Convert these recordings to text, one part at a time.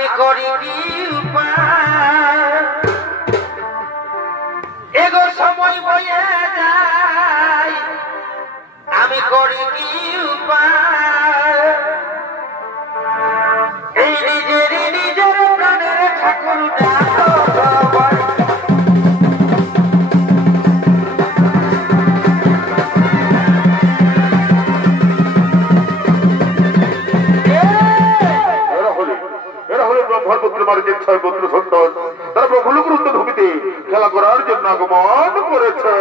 আমি করি কি উপায় এগো সময় বয়ে যায় আমি করি কি উপায় এই নিজের প্রাণের ঠাকুর ডাকো সবাই পুত্র সন্তান তারা প্রভুলগুরুত্ব ভূমিতে খেলা করার জন্য আগমন করেছে।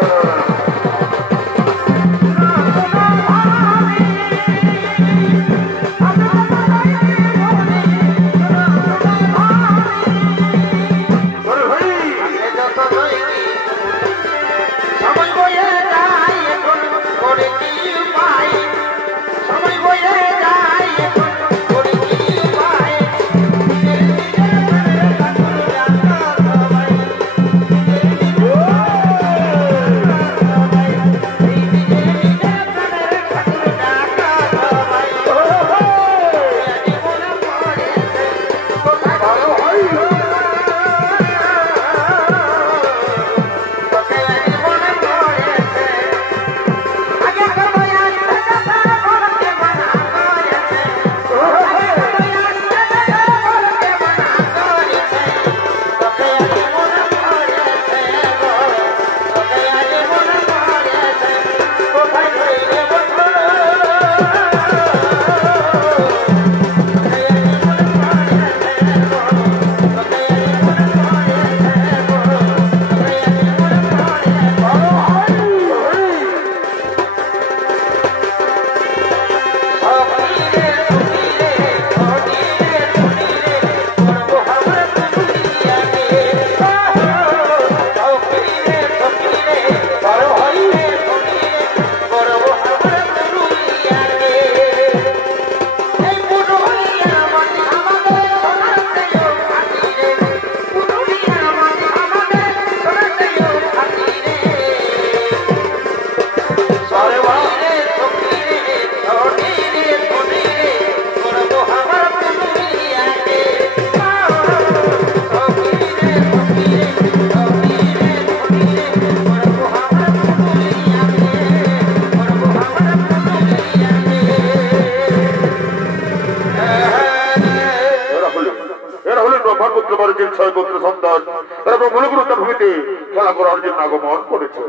খেলা করার জন্য আগমন করেছে।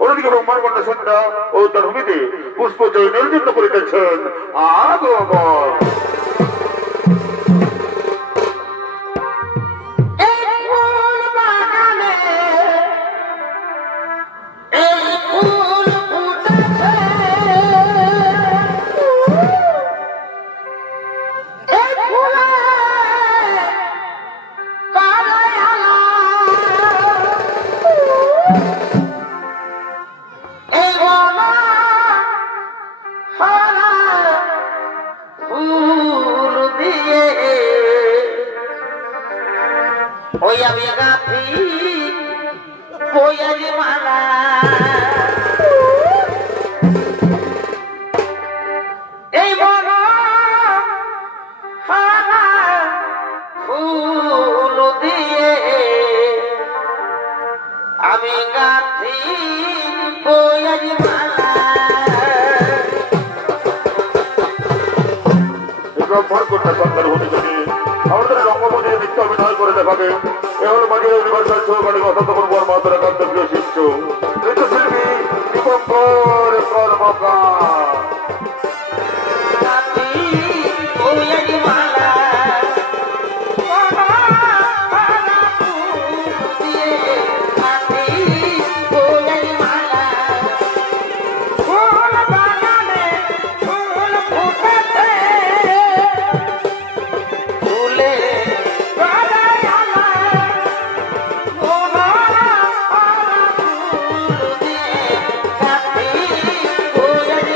অন্যদিকে ব্রহ্মাণ্ড সন্ধ্যা ও তার ভূমিতে পুষ্প জৈনের জন্য করিতেছেন আগমন। আমাদের রঙ্গমঞ্চে নৃত্য অভিনয় করে দেখাবে এ হল মাঝে ইউনিভার্সাল সহকারী অসাধকর বর মাতারা কান্তপ্রিয় শিষ্য নৃত্যশিল্পী দীপঙ্কর কর্মকার।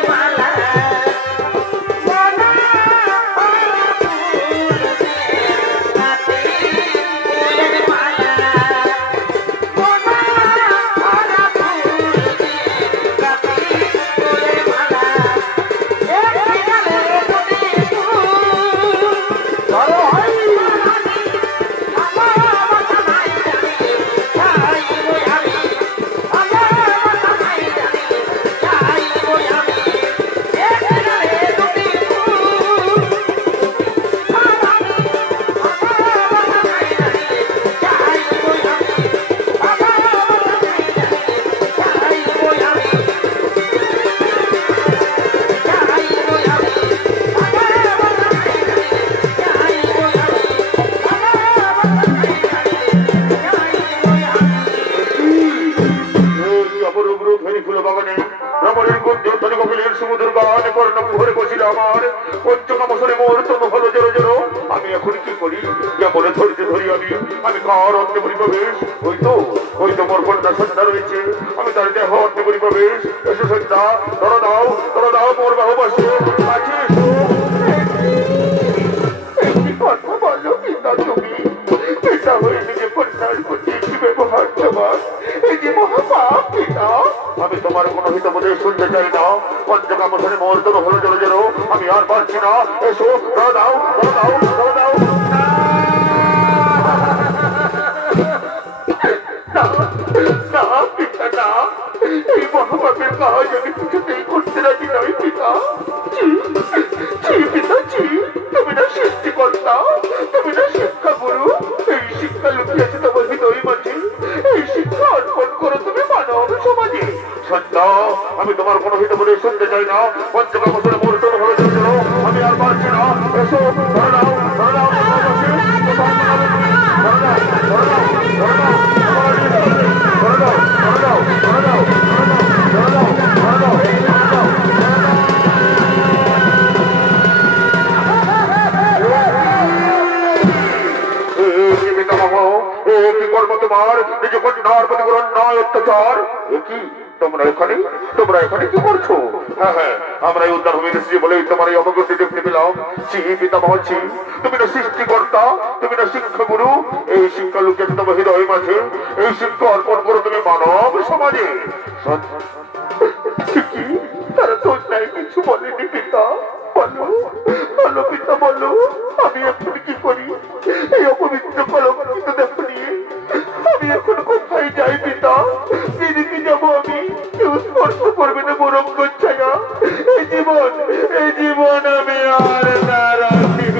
মালা প্রাণ পর্ণ ভরে বসিল আমার পঞ্চম বছরে মোর তনু হলো জোরো জোরো। আমি এখন কি করি কেমনে ধরতে ধরি আমি কার অন্তে পরিপ্রবেশ? ওই তো মোর কন্যা সন্ধ্যা রয়েছে, আমি তার দেহ অন্তে পরিপ্রবেশ। এসো সন্ধ্যা, ধরো দাও মোর বাহুবাসে কাছে এসো। একটি কথা বলো পিতা, তুমি পিতা হয়ে নিজে কন্যার প্রতি কি ব্যবহার তোমার? এই যে মহাপাপ পিতা। আমি তোমার কোনো হিতবোধে শুনতে চাই না। পঞ্চম বছরে মোর তনু হলো জোরো জোরো, আমি আর পারছি না। এসো, ধরো দাও। না পিতা না, এই মহাপাপের কাজ আমি কিছুতেই করতে রাজি নই পিতা। পিতা তুমি না সৃষ্টিকর্তা, তুমি না শিক্ষা গুরু। এই শিক্ষা লুকিয়েছে তোমার হৃদয় মাঝে, এই শিক্ষা অর্পণ করো তুমি মানব সমাজে। সন্ধ্যা, আমি তোমার কোনো হিত বলে শুনতে চাই না। পঞ্চম বছরে মোর তনু হলো জোরো জোরো, আমি আর পারছি না। এসো, ধরে দাও। তোমরা এখানে কি করছো? হ্যাঁ, আমরা এই উদ্ধার ভূমি এসেছি বলে তোমার এই অবগতি দেখতে পেলাম। পিতামহ, তুমি না সৃষ্টিকর্তা, তুমি না শিক্ষাগুরু। এই শিক্ষা লুকিয়েছে তোমার হৃদয় মাঝে, এই শিক্ষা অর্পণ করো তুমি মানব সমাজে। তারা তো নাই কিছু বলেনি পিতা। বলো পিতা, বলো আমি এখন কি করি? এই অপবিত্র কলঙ্কিত দেহ নিয়ে আমি এখন কোথায় যাই পিতা? দিদিকে যাবো আমি, কেউ স্পর্শ করবে না মোর অঙ্গ ছায়া। এই জীবন আমি আর না রাখিব।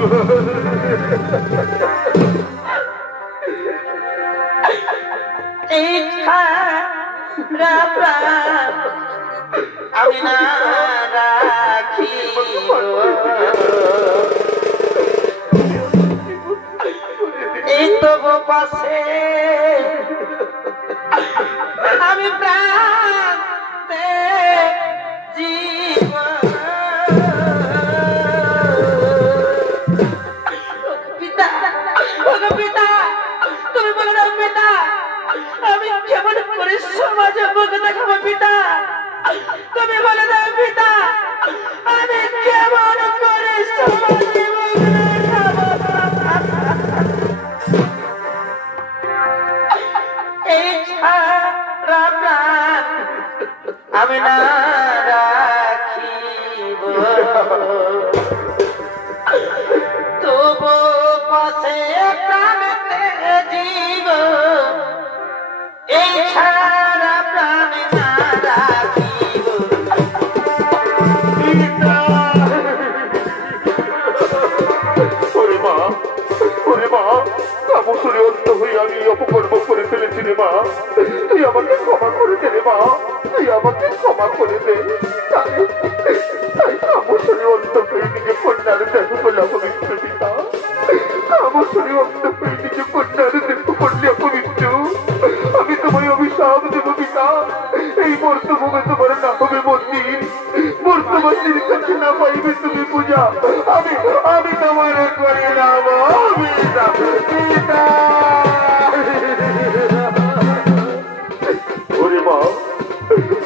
আমি না রাখি এই তবু পাশে আমি প্রাণ জীবন। পিতা, তুমি বলে দাও পিতা, আমি কেমন করে সমাজে মুখ দেখাবো পিতা? তুমি বলে দাও পিতা, আমি কেমন করে সমাজে মুখ দেখাবো? এই ছাড়া প্রাণ আমি না রাখিব, তবু পাশে প্রাণতে জীব। এই ছাড়া প্রাণ না রাখিব। ওরে মা, কামসুরে অন্ত হয়ে আমি অপকর্ম করে ফেলেছি রে মা। তুই আমাকে ক্ষমা করে দে রে মা, তুই আমাকে ক্ষমা করে দে। তাই কামসুরে অন্ত হয়ে নিজে কন্যার দেহ বলে অপবিত্র পিতা। কামসুরে অন্ত হয়ে নিজে কন্যার দেহ করলে অপবিত্র। আমি তোমায় অভিশাপ দেব পিতা। এই বর্তমানে তোমার না হবে মন্দির, বর্তমানের কাছে না পাইবে তুমি পূজা। আমি তোমার করিলাম অভিশাপ পিতা।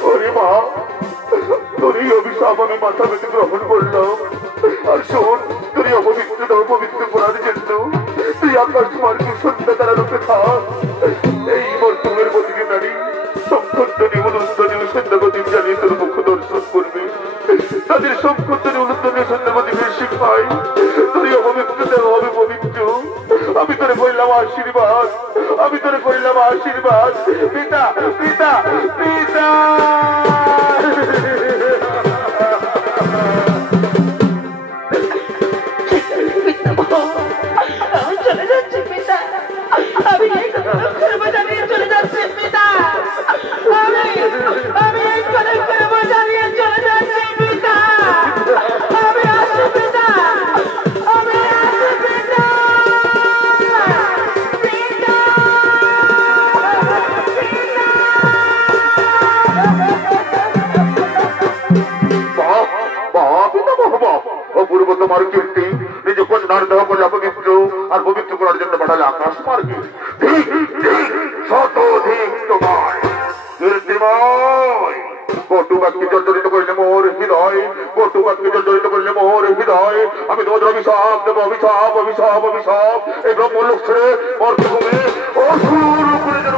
ওরে মা, তোর এই অভিশাপ আমি মাথা পেতে গ্রহণ করলাম। আর শোন, তোর অপবিত্র করার জন্য তুই আকাশ মার্গে সন্ধ্যা তারা রূপে থাক। এই বর্তমানের প্রতিটি নারী সংকটনী অনুষ্ঠনী সন্ধ্যাগতিক জানিয়ে তোর মুখ দর্শন করবে। তাদের সংকটনী অনুষ্ঠনী সন্ধ্যাগতিকের শিখায় তোর অপবিত্র দেহ হবে পবিত্র। আমি তোরে বললাম আশীর্বাদ, পিতা। আমি চলে যাচ্ছি পিতা, আমি এই কলঙ্কের বোঝা নিয়ে চলে যাচ্ছি পিতা, আমি এই কলঙ্কের বোঝা নিয়ে চলে যাচ্ছি পিতা। আমি আসি পিতা, আমি আসি পিতা। পিতা অপূর্ব তোমার কীর্তি নিজ কন্যার দেহ করলে অপবিত্র আর পবিত্র করার জন্য পাঠালে আকাশ মার্গে ঠিক ঠিক শতধিক তোমার কীর্তিময় কটু বাক্যে জর্জরিত করলে মোর হৃদয় কটু বাক্যে জর্জরিত করলে মোর হৃদয় আমি তোমাদের অভিশাপ দেবো অভিশাপ অভিশাপ অভিশাপ এই ব্রহ্মলোক ছেড়ে মর্তভূমি অসুর করে যেন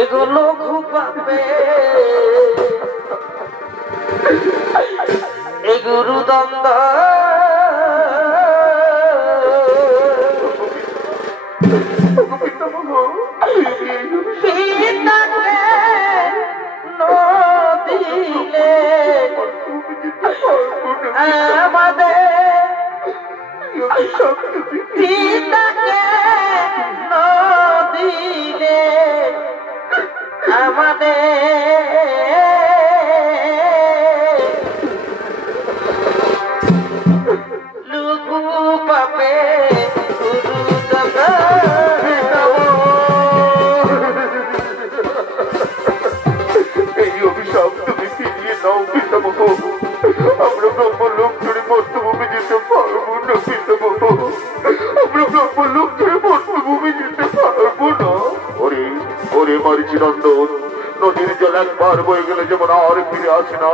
এগুলো খুপাবে এ গুরু দ্বন্দ্ব পিতাকে নদিলে আমাদের পিতাকে নদিলে আমাদের লুকু পাবে এই অভিশাপ তুমি ফিরিয়ে নাও পিতামহ আমরা ব্রহ্মলোক ছেড়ে মর্তভূমি যেতে পারবো না পিতামহ আমরা ব্রহ্মলোক ছেড়ে মর্তভূমি যেতে পারবো না ওরে ওরে মারিচি নন্দন নদীর জল একবার বয়ে গেলে যেমন আর ফিরে আসে না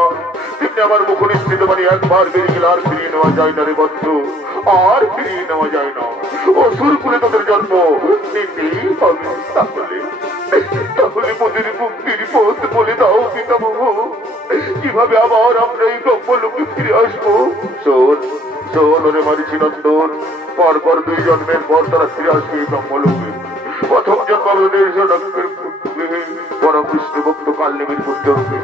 তেমনি আমার মুখ নিশ্চিত মানে একবার বেরিয়ে গেলে আর ফিরিয়ে নেওয়া যায় না রে বদ্ধ আর ফিরিয়ে নেওয়া যায় না অসুর কুলে তোদের জন্ম নিতেই হবে তাহলে তাহলে মোদের মুক্তির পথ বলে দাও পিতামহ কিভাবে আবার আমরা এই ব্রহ্মলোকে ফিরে আসবো শোন শোন ওরে মারিচি নন্দন পরপর 2 জন্মের পর তারা ফিরে আসবে এই ব্রহ্মলোকে প্রথম জন্ম আমাদের পরম কৃষ্ণ ভক্ত কালনেমীর পুত্র রূপে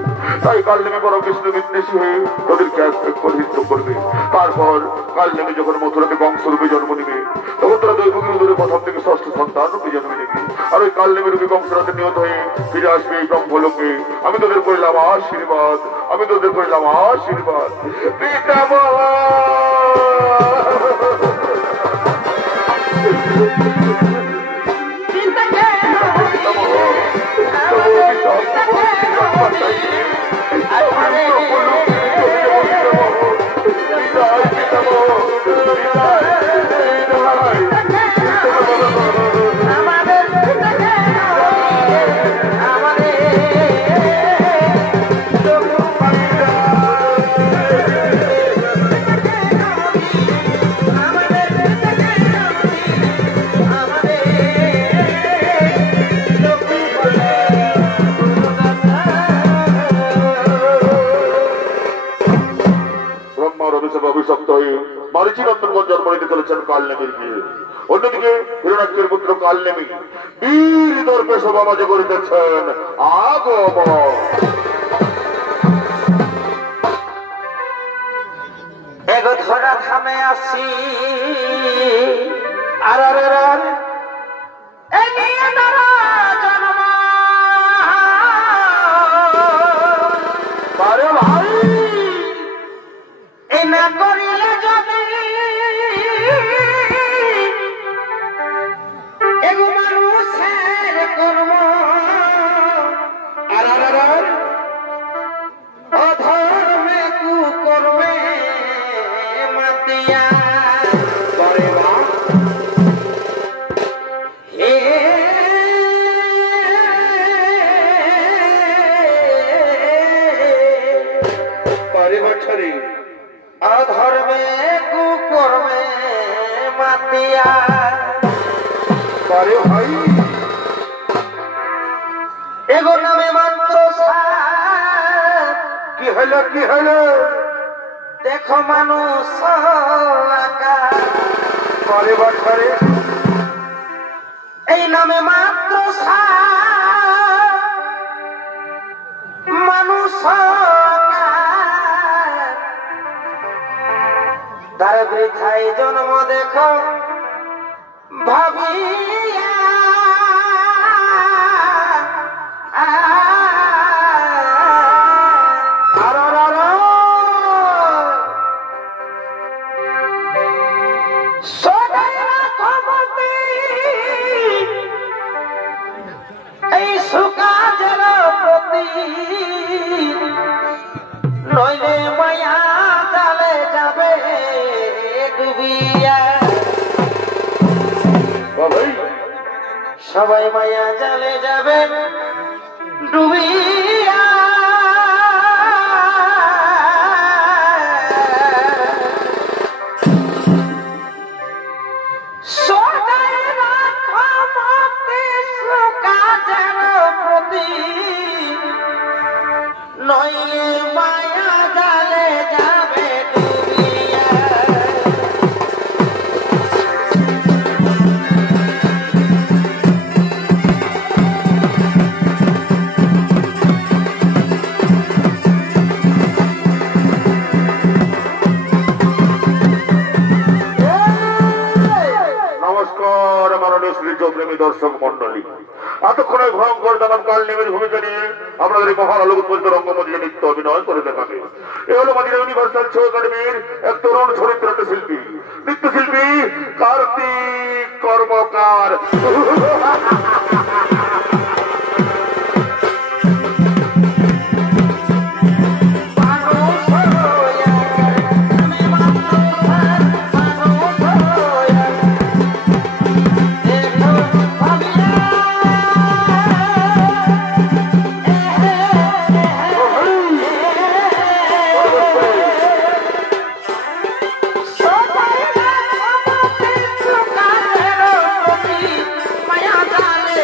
তাই কালনেমী পরম কৃষ্ণ বিদ্বেষী হয়ে তাদেরকে এক এক করে হিত করবে তারপর কালনেমী যখন মথুরাতে বংশরূপে জন্ম নেবে তখন তারা দৈবকীর উদরে প্রথম থেকে ষষ্ঠ সন্তান রূপে জন্ম নেবে আর ওই কালনেমী রূপে বংশরাতে নিহত হয়ে ফিরে আসবে এই ব্রহ্মলোকে আমি তোদের করলাম আশীর্বাদ আমি তোদের করলাম আশীর্বাদ পিতামহ অভিশপ্ত হয়ে মারিচি নন্দনগঞ্জ জন্ম নিতে চলেছেন কালনেমীর বিয়ে অন্যদিকে হিরণাক্ষের পুত্র কালনেমী বীর দর্পে শোভা মাঝে করিতেছেন আগমন এগো ধরা থামে আসি আর ভাই এই না করিলে যদি এগো মানুষের কর্ম আর অধর্মে কুকর্মে মাতিয়া করে বা হে পরে বছরে অধর্মে কুকর্মে মাতিয়া করে ভাই এগো নামে মাত্র কি হলো দেখো মানুষ করে বছরে এই নামে মাত্র মানুষ তার বৃথায় জন্ম দেখো ভাবিয়া এই সুকাজের নইলে মায়া জালে যাবে ডুবিয়া। সবাই মায়া জালে যাবে ডুবিয়া। নইলে মায়া জালে যাবে ডুবিয়া। নমস্কার মাননীয় সূর্যপ্রেমী দর্শক মন্ডলী, এতক্ষণে ভয়ঙ্কর দানব কাল নেমের ভূমিকা নিয়ে আপনাদের এই মহান আলোক উজ্জ্বল রঙ্গমঞ্চে নৃত্য অভিনয় করে দেখাবে। এ হলো মাদিনা ইউনিভার্সাল শো একাডেমির এক তরুণ চরিত্র শিল্পী, নৃত্যশিল্পী কার্তিক কর্মকার। মায়া জালে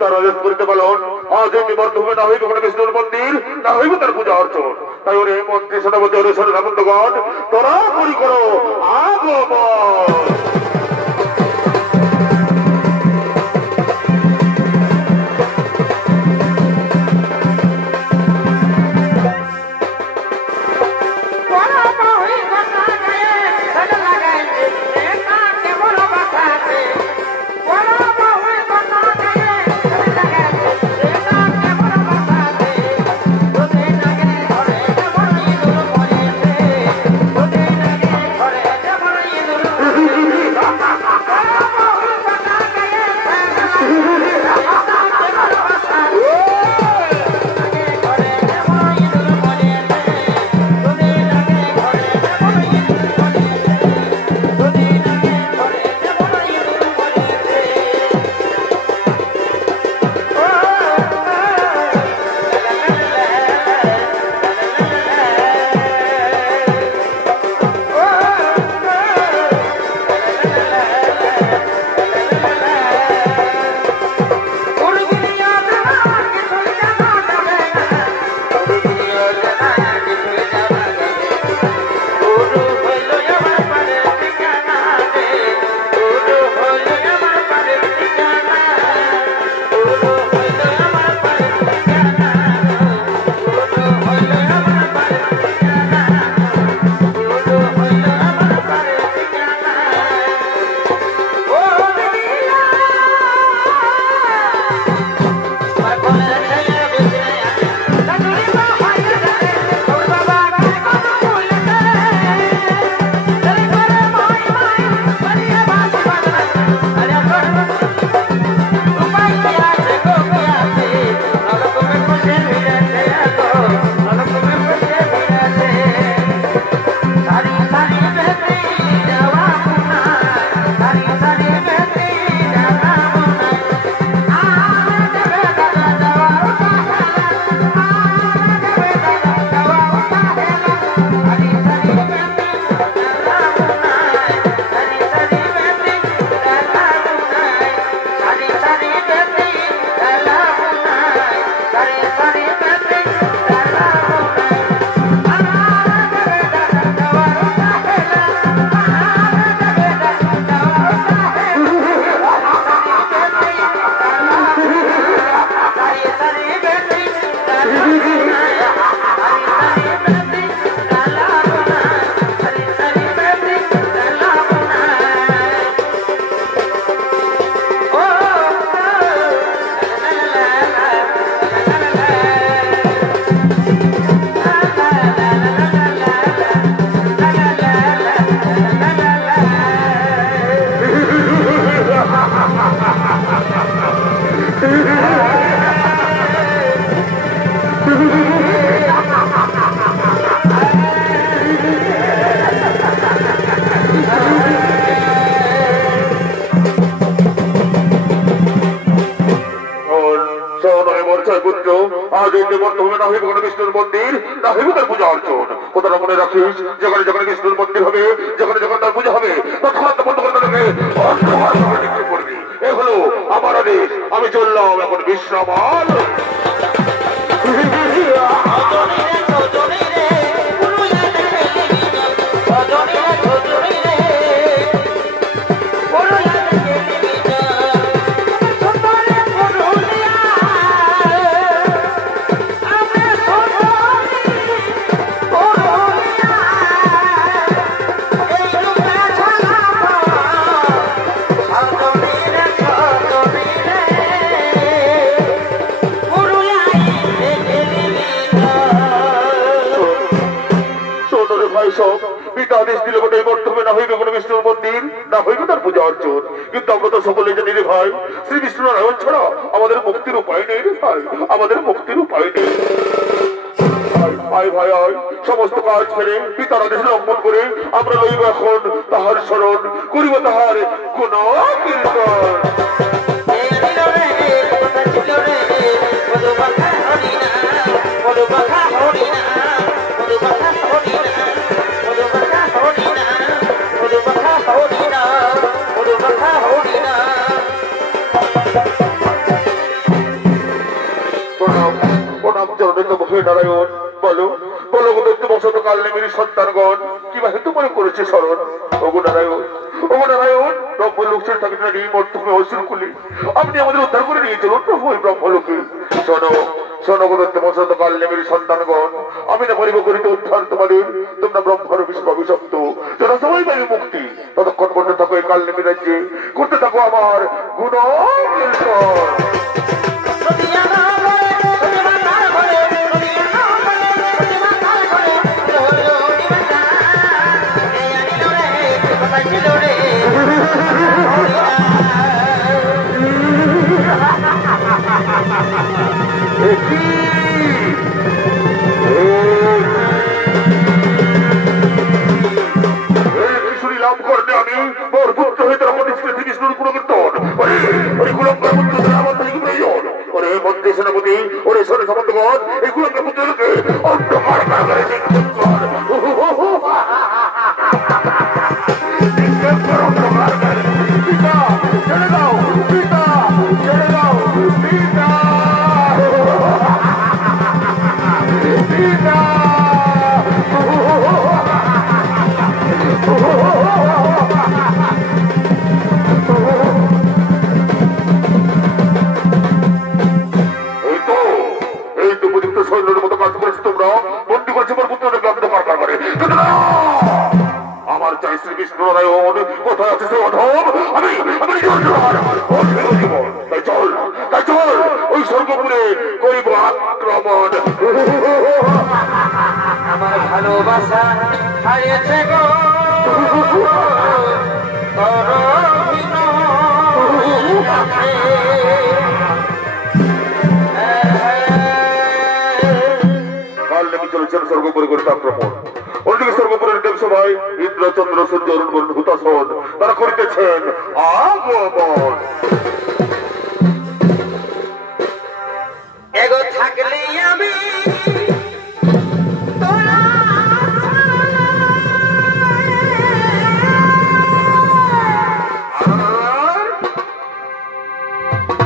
তারা করতে পালন আজ এই বর্তমানে না হইবে কোনো বিষ্ণুর মন্দির, না হইবে তার পূজা অর্চন। তাই ওর এই মন্ত্রী সেনাপতি অনুসরণ বন্ধুগণ তোরা করি করো আগমন। বিষ্ণুর মন্দির না হইবে তার পূজা অর্চন। কোথাও মনে রাখিস যেখানে যেখানে বিষ্ণুর মন্দির হবে, যেখানে যেখানে তার পূজা হবে করবি। এ হলো আমার আদেশ, আমি চললাম এখন বিশ্রাম। আদেশ দিলে বটে বর্তমানে না হইবে কোনো বিষ্ণুর মন্দির, না হইবে তার পূজা অর্চন। কিন্তু আমরা তো সকলে জানি রে ভাই, শ্রী বিষ্ণু নারায়ণ ছাড়া আমাদের মুক্তির উপায় নেই রে ভাই, আমাদের মুক্তির উপায় নেই। ভাই ভাই আয়, সমস্ত কাজ ছেড়ে পিতার আদেশ লঙ্ঘন করে আমরা লইব এখন তাহার স্মরণ, করিব তাহার গুণ কীর্তন। হরিনা নারায়ণ বলো বলো গো দৈত্য বসত কালনেমির সন্তানগণ কিবা হেতু মনে করেছে স্মরণ। ওগো নারায়ণ ব্রহ্মলোক ছেড়ে থাকি না এই মর্তভূমি অসুর কুলি আপনি আমাদের উদ্ধার করে নিয়ে চলুন প্রভু ওই ব্রহ্মলোকে। শোনো শোনো গো দৈত্য বসত কালনেমির সন্তানগণ আমি না পরিব করিতে উদ্ধার তোমাদের তোমরা ব্রহ্মার অভিশপ্ত যারা সবাই পাবে মুক্তি ততক্ষণ করতে থাকো এই কালনেমি রাজ্যে করতে থাকো আমার গুণ লাভ করতে আমি মোর পুত্র হইতে প্রতিষ্ঠিত বিষ্ণুর গুণকীর্তন ওই কুলঙ্কার পুত্র আমার থেকে প্রয়োজন ওরে মন্ত্রী সেনাপতি ওরে সরে সামন্তগণ এই কুলঙ্কার পুত্রকে অন্ধকার কারাগারে পিতা ছেড়ে দাও পিতা ছেড়ে দাও পিতা পিতা সৈন্যের মতো কাজ করেছে তোমরা বন্দী করছে আমার পুত্রকে গ্রামে কারবার করে আমার চাই শ্রী বিষ্ণু নারায়ণ কোথায় আছে সে অধম আমি তাই চল ওই স্বর্গপুরে করিব আক্রমণ। আমার ভালোবাসা হারিয়েছে গো চলেছেন স্বর্গপুরে করিতে আক্রমণ। অন্যদিকে স্বর্গপুরের দেবসভায় ইন্দ্র চন্দ্র সূর্য অরুণ বরুণ হুতাসন তারা করিতেছেন আগমন। এগো থাকলে আমি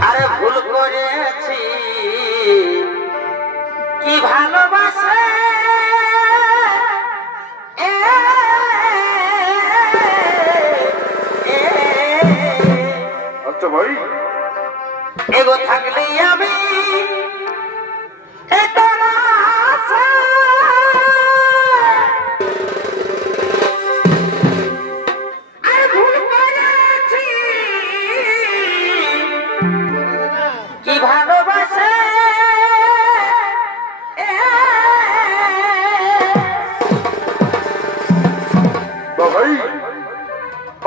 আরে ভুল করেছি কি ভালোবাসে আচ্ছা ভাই এগো থাকলে আমি কি ভালোবাসে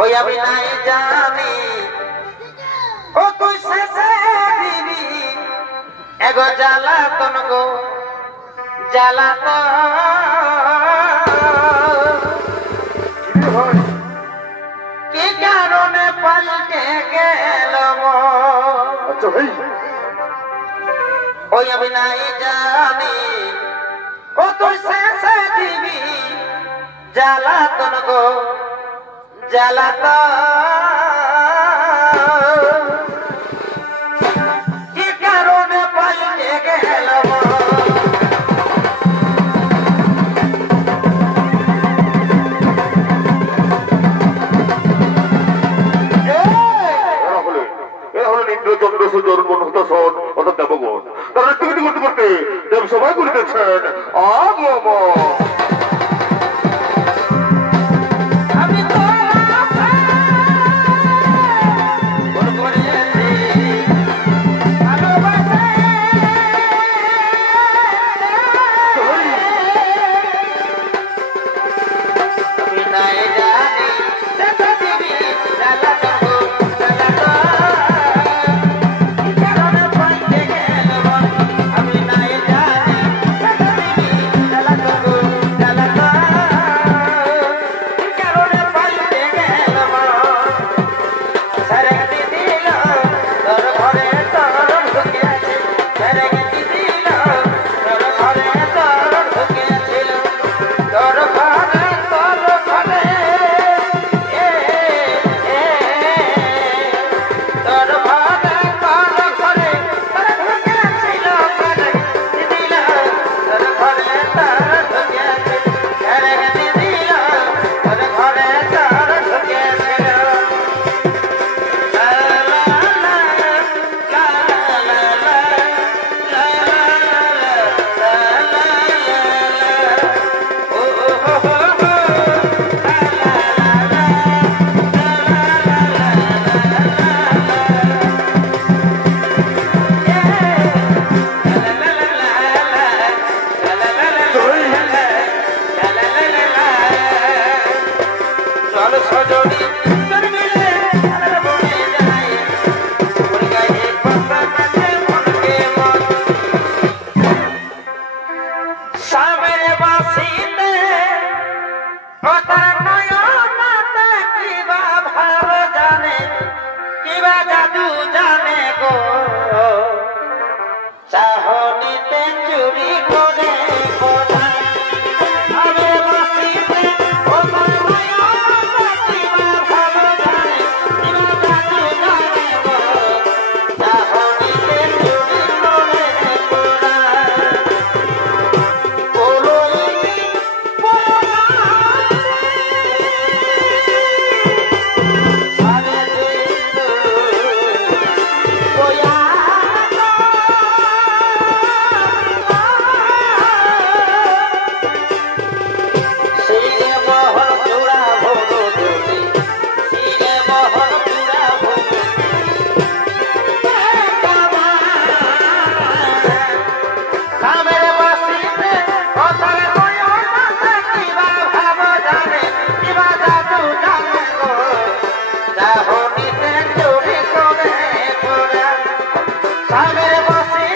ওই আমি নাই জানি ও তুই শেষে দিবি এগো জ্বালাতন গো জ্বালাতন কি কারণে পাল্টে গেল আচ্ছা ভাই ওই আমি নাই জানি ও তুই শেষে দিবি জ্বালাতন গো জ্বালাতন কি কারণে পাল্টে গেল ইন্দ্রচন্দ্র সূর্য অরুণ বরুণ হুতাসন অর্থাৎ দেবগণ তারা নৃত্য করতে করতে দেবসভায় করিতেছেন আগমন। I'm চাহনিতে চুরি করে কোনা আমি বাসিতে ও মায়া বাসিবা ভালো জানে ইবা জাদু জানে গো চাহনিতে চুরি করে কোনা বলোই বলো আরে বয়া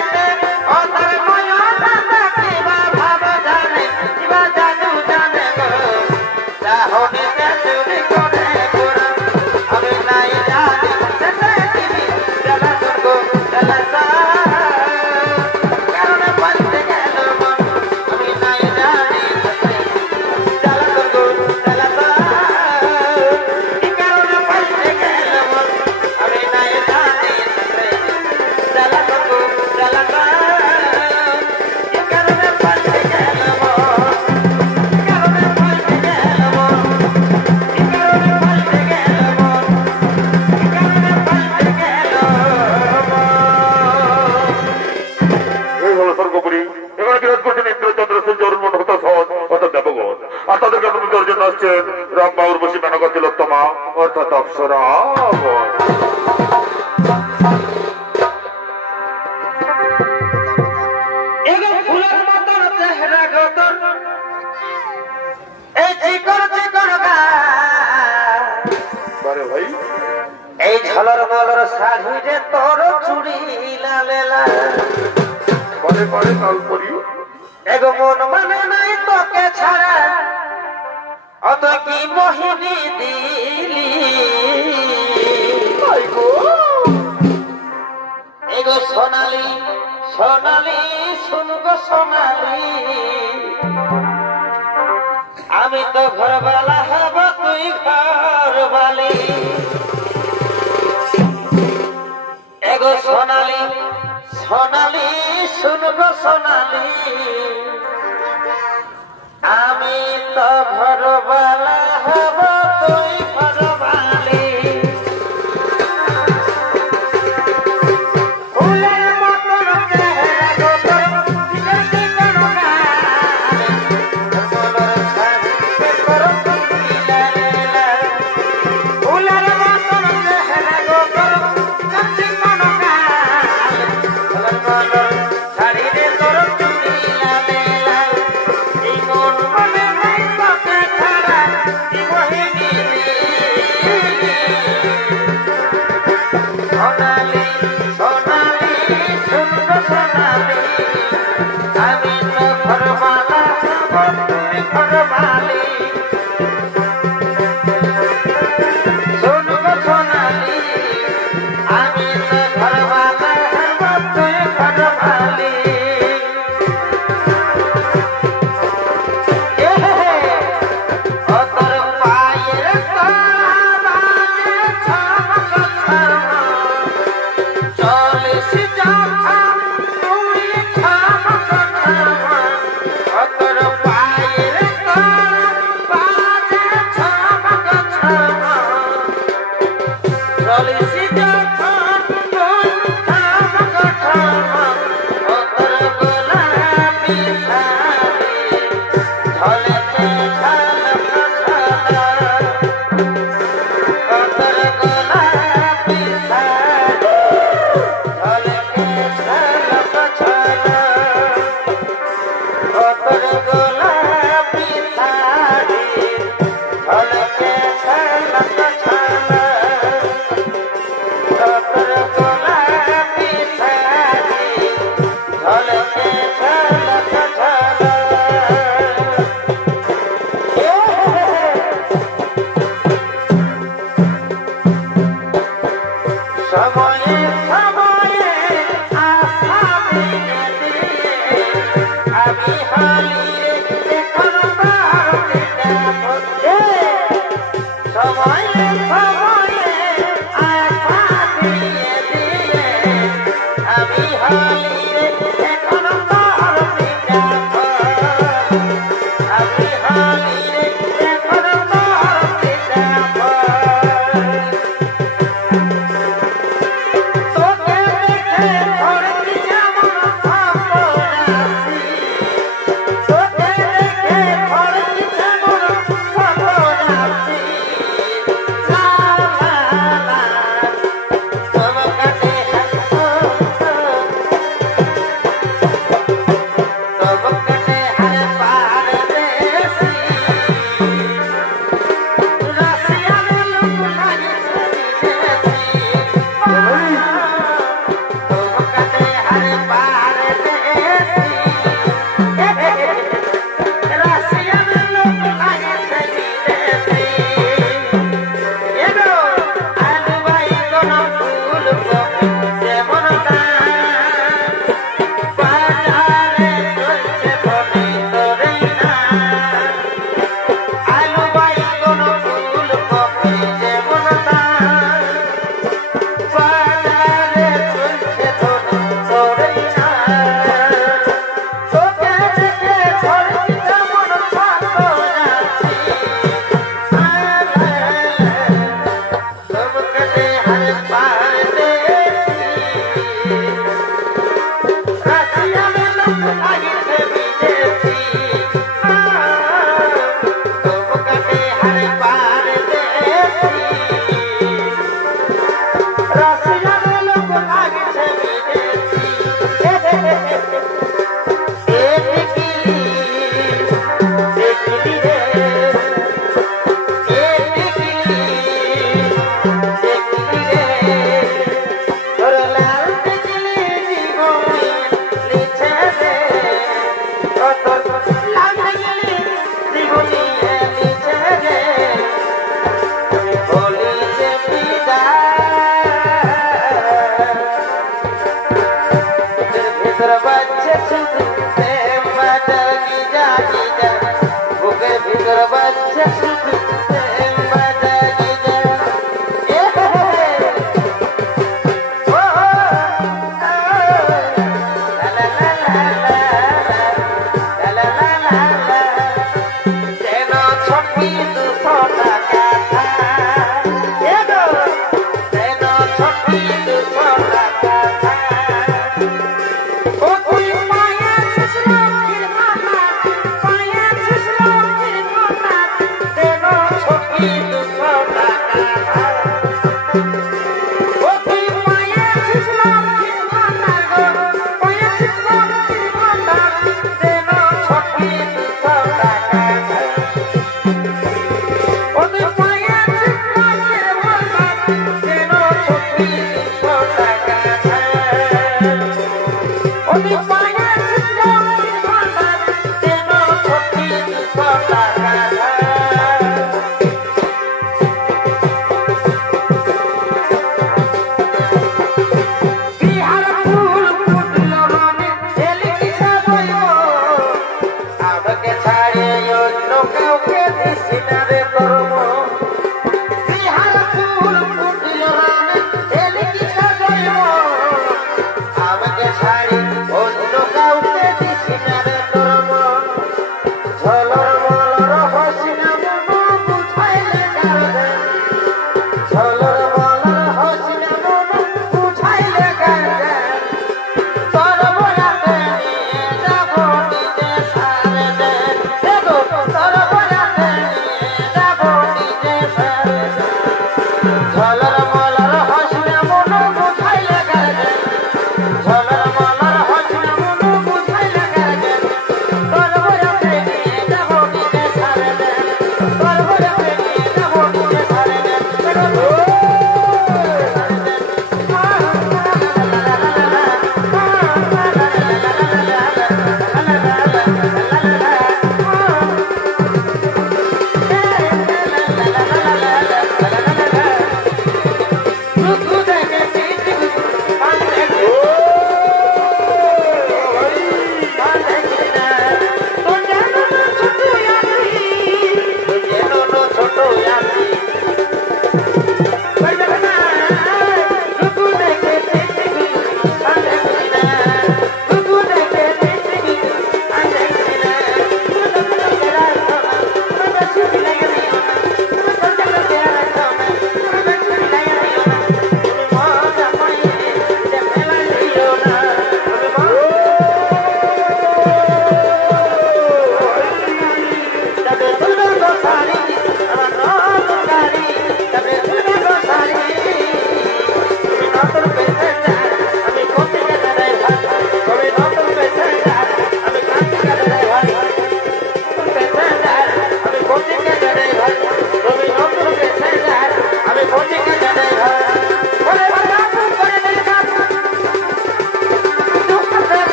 রামবাবুর বসে মেনকা তিলোত্তমা অর্থাৎ অপ্সরা ভাই এই ঝলর মলর শাড়ি যে তোর চুড়ি লালেলা পরে পরে কাল করি এগো মন মানে নাই তোকে ছাড়া অত কি মোহিনী দিলি এগো সোনালি সোনালি শুনগো সোনালি আমি তো ঘরবালা হব তুই ঘরবালি এগো সোনালি সোনালি শুনগো সোনালি আমি তো ঘরবালা হব তুই ঘরবালি ফুলের মতন চেহারা গো তোর চিকন চিকন গাল মলর শাড়িতে তোর চুড়ি লালেলা ফুলের মতন চেহারা গো তোর চিকন চিকন গাল মলর শাড়িতে তোর চুড়ি লালেলা এই মন মনে নাই তোকে ছাড়া কি মোহিনী সোনালি সোনালি শুনগো সোনালি আমি তো ঘরবালা হব তুই ঘরবালি শুনগো সোনালি আমি তো ঘরবালা হব তুই ঘরবালি ও তোর পায়ের তলাবাজে ছমক ছমক চলিস যখন তুই ছমক ছমক ও তোর পায়ের তলাবাজে ছমক ছমক চলিস যখন তুই ছমক ছমক ও তোর গোলাপি শাড়ি ঝলকে ঝলক ঝলক ও তোর গোলাপি শাড়ি ঝলকে ঝলক ঝলক ও তোর গোলাপি শাড়ি ঝলকে ঝলক ঝলক ও তোর গোলাপি শাড়ি ঝলকে ঝলক ঝলক সময়ে সময়ে আশা দিলে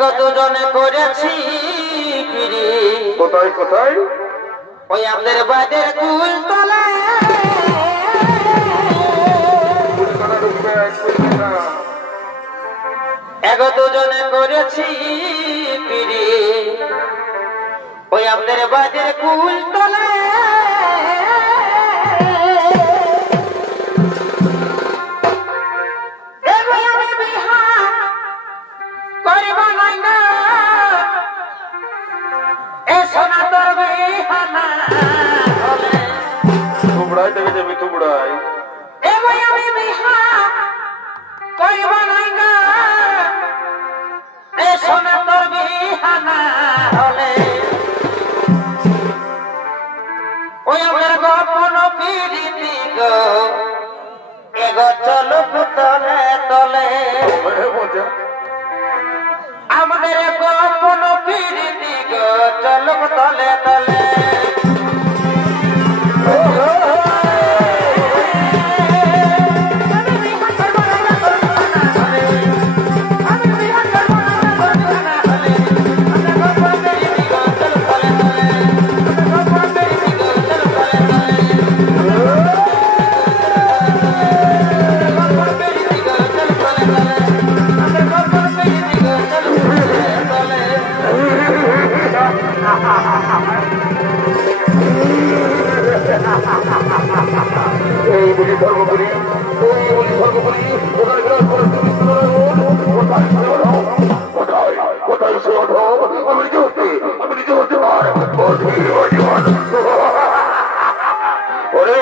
এগো দুজনে করেছি পিড়ি কোথায় কোথায় ওই আমাদের বাড়ির কুল তলায় এগো দুজনে করেছি পিড়ি ওই আমাদের বাড়ির কুল তলায় তোমরাই দেখে যাবি তোমরাই ওই আমার গোপন পিড়িতি গো এগো চলুক তলে তলে মজা আমাদের গোপন পিড়িতি গো চলুক তলে তলে এই বলি ধর্মপুরী এই বলি ধর্মপুরী ওখানে বিরাজ করে তুমি কোথায় কোথায় সে অধম আমি নিজে হতে ওরে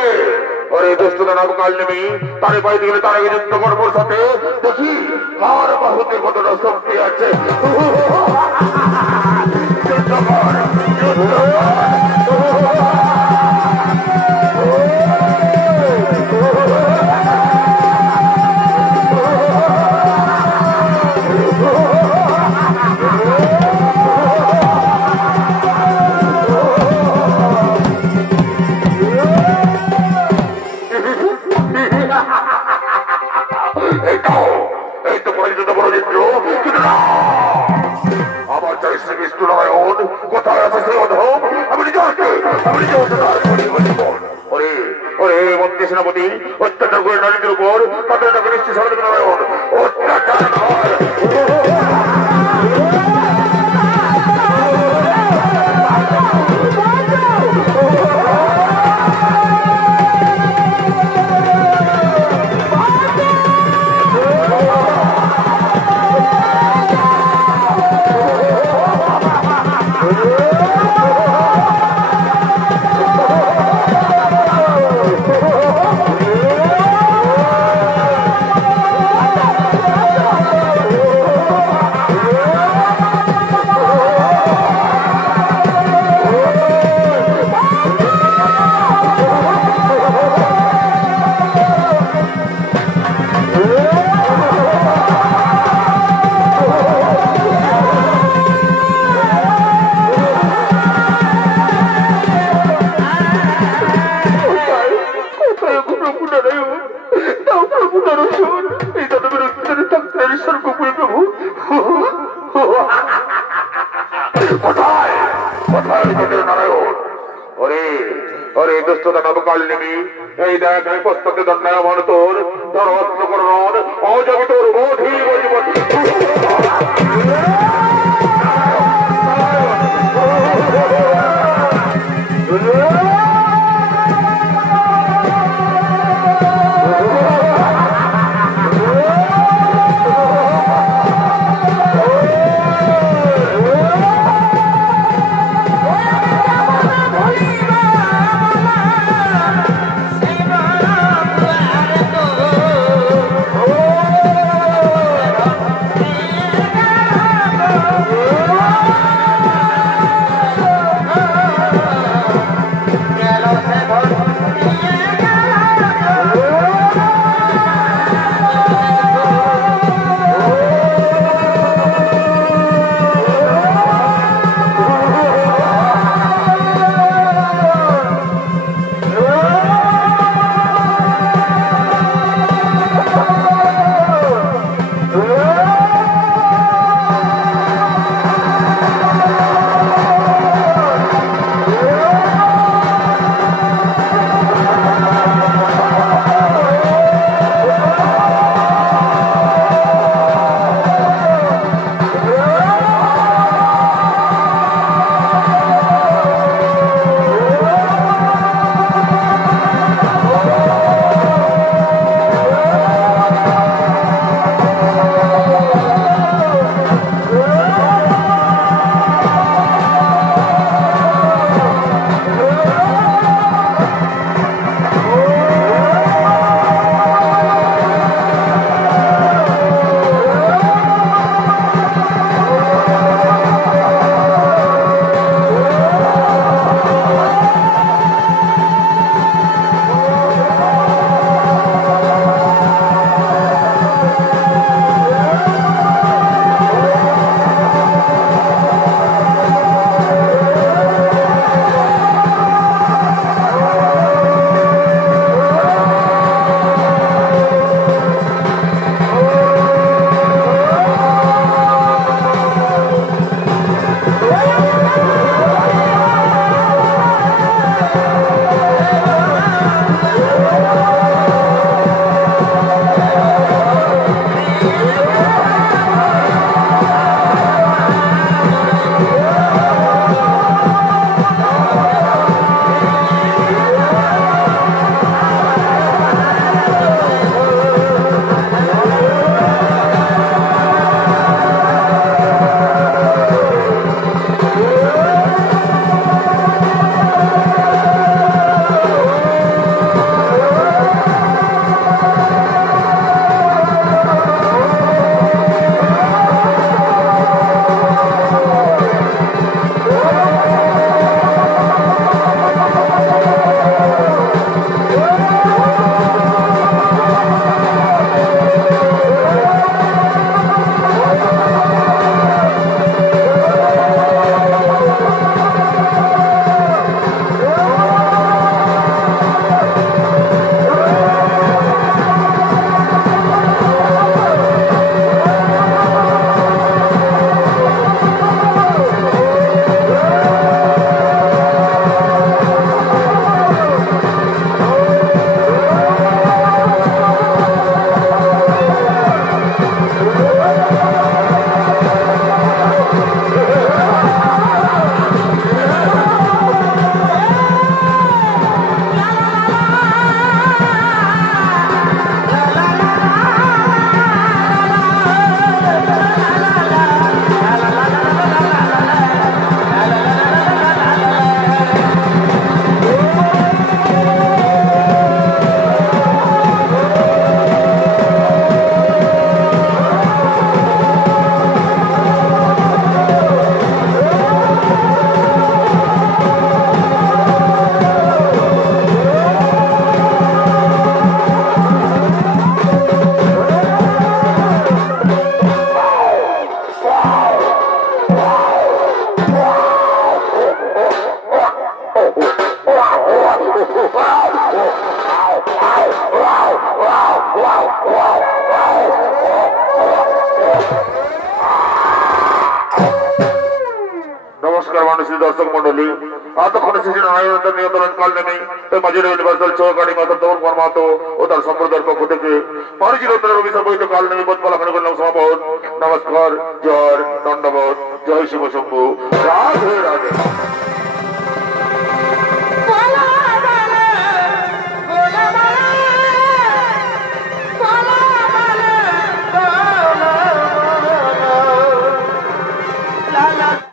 ওরে দোস্তরা নাম কাল নেমি তারে পাইতে গেলে তার আগে যুদ্ধ করবো সাথে দেখি কার বাহুতে কতটা শক্তি আছে যুদ্ধ কর যুদ্ধ আমার চাই শ্রীকৃষ্ণ নারায়ণ কোথায় আছে সে অধম আমি ওরে ওরে মন্ত্রী সেনাপতি অত্যাচার করে নারীদের উপর তাদের টাকা নিশ্চিত নারায়ণ অত্যাচার এই দেখ আমি পুস্তকে দণ্ডায় মন তোর ধর অস্ত্র করণ অজগ তোর বোধি তো উপস্থিত দর্শক মন্ডলী, এতক্ষণে শ্রী নারায়ণ নিয়ন্ত্রণ কাল নেমে মাঝের ইউনিভার্সাল চৌকাটি মাতা তরুণ কর্মাত ও তার সম্প্রদায়ের পক্ষ থেকে মানসিক অভিসর্বিত কাল নেমে পদমালাখানি করলাম সমাপন। নমস্কার, জয় দণ্ডবোধ, জয় শিব শম্ভু, রাধে রাধে।